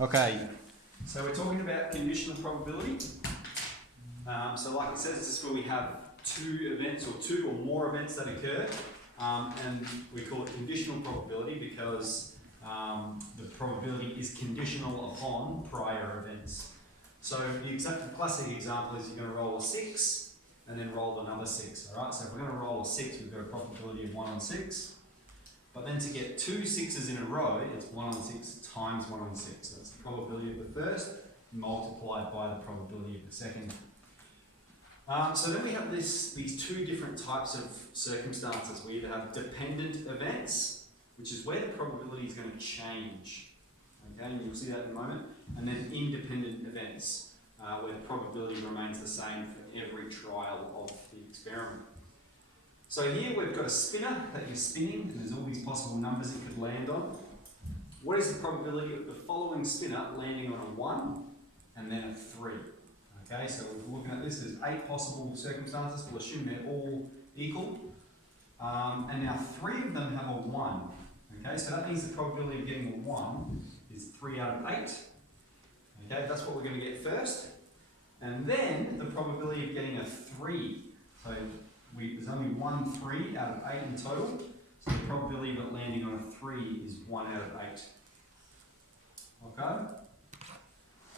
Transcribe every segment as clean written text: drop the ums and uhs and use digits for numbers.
Okay, so we're talking about conditional probability. So like it says, this is where we have two events or two or more events that occur, and we call it conditional probability because the probability is conditional upon prior events. So the classic example is you're going to roll a 6 and then roll another 6, all right? So if we're going to roll a 6, we've got a probability of 1 on 6. But then to get two 6s in a row, it's 1 on 6 times 1 on 6. So that's the probability of the first multiplied by the probability of the second. So then we have these two different types of circumstances. We either have dependent events, which is where the probability is going to change. Okay, and you'll see that in a moment. And then independent events, where the probability remains the same for every trial of the experiment. So here we've got a spinner that you're spinning, and there's all these possible numbers it could land on. What is the probability of the following spinner landing on a 1 and then a 3? Okay, so we're looking at this, there's 8 possible circumstances. We'll assume they're all equal. And now 3 of them have a 1. Okay, so that means the probability of getting a 1 is 3 out of 8. Okay, that's what we're going to get first. And then the probability of getting a 3. So there's only 1 3 out of 8 in total. So the probability of it landing on a 3 is 1 out of 8. Okay?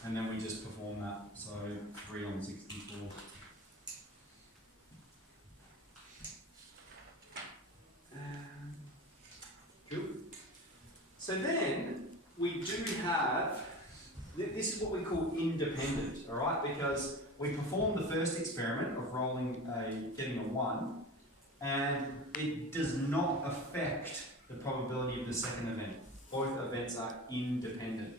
And then we just perform that. So 3 on 64. Good. So then we do have, this is what we call independent, all right? Because we perform the first experiment of getting a 1, and it does not affect the probability of the second event. Both events are independent.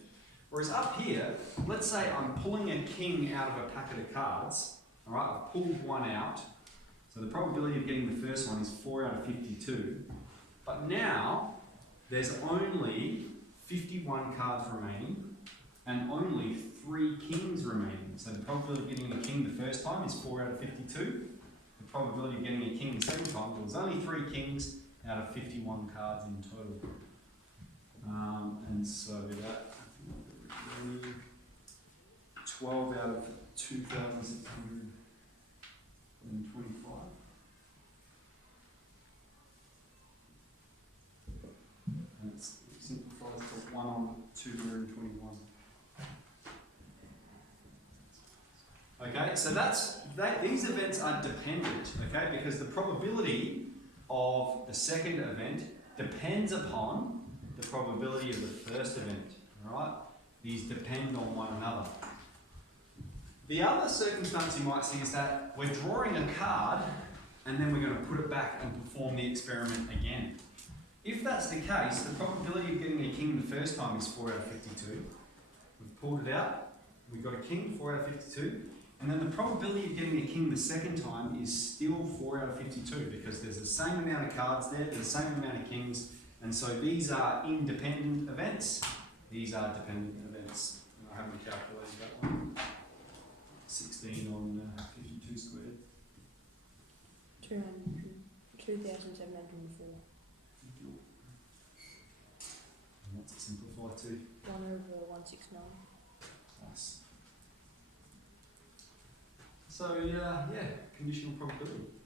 Whereas up here, let's say I'm pulling a king out of a packet of cards, all right? I've pulled one out, so the probability of getting the first one is 4 out of 52. But now, there's only 51 cards remaining, and only 3 kings remaining. So the probability of getting a king the first time is 4 out of 52. The probability of getting a king the second time, there was only 3 kings out of 51 cards in total. And so that, 12 out of 2,625. And it simplifies to 1 on 221. Okay, so these events are dependent, okay, because the probability of the second event depends upon the probability of the first event, all right? These depend on one another. The other circumstance you might see is that we're drawing a card and then we're going to put it back and perform the experiment again. If that's the case, the probability of getting a king the first time is 4 out of 52. We've pulled it out, we've got a king, 4 out of 52. And then the probability of getting a king the second time is still 4 out of 52 because there's the same amount of cards there, there's the same amount of kings, and so these are independent events, these are dependent events. I haven't calculated that one. 16 on 52 squared. 2,704. And what's it simplify to? 1/169. Nice. So yeah, conditional probability.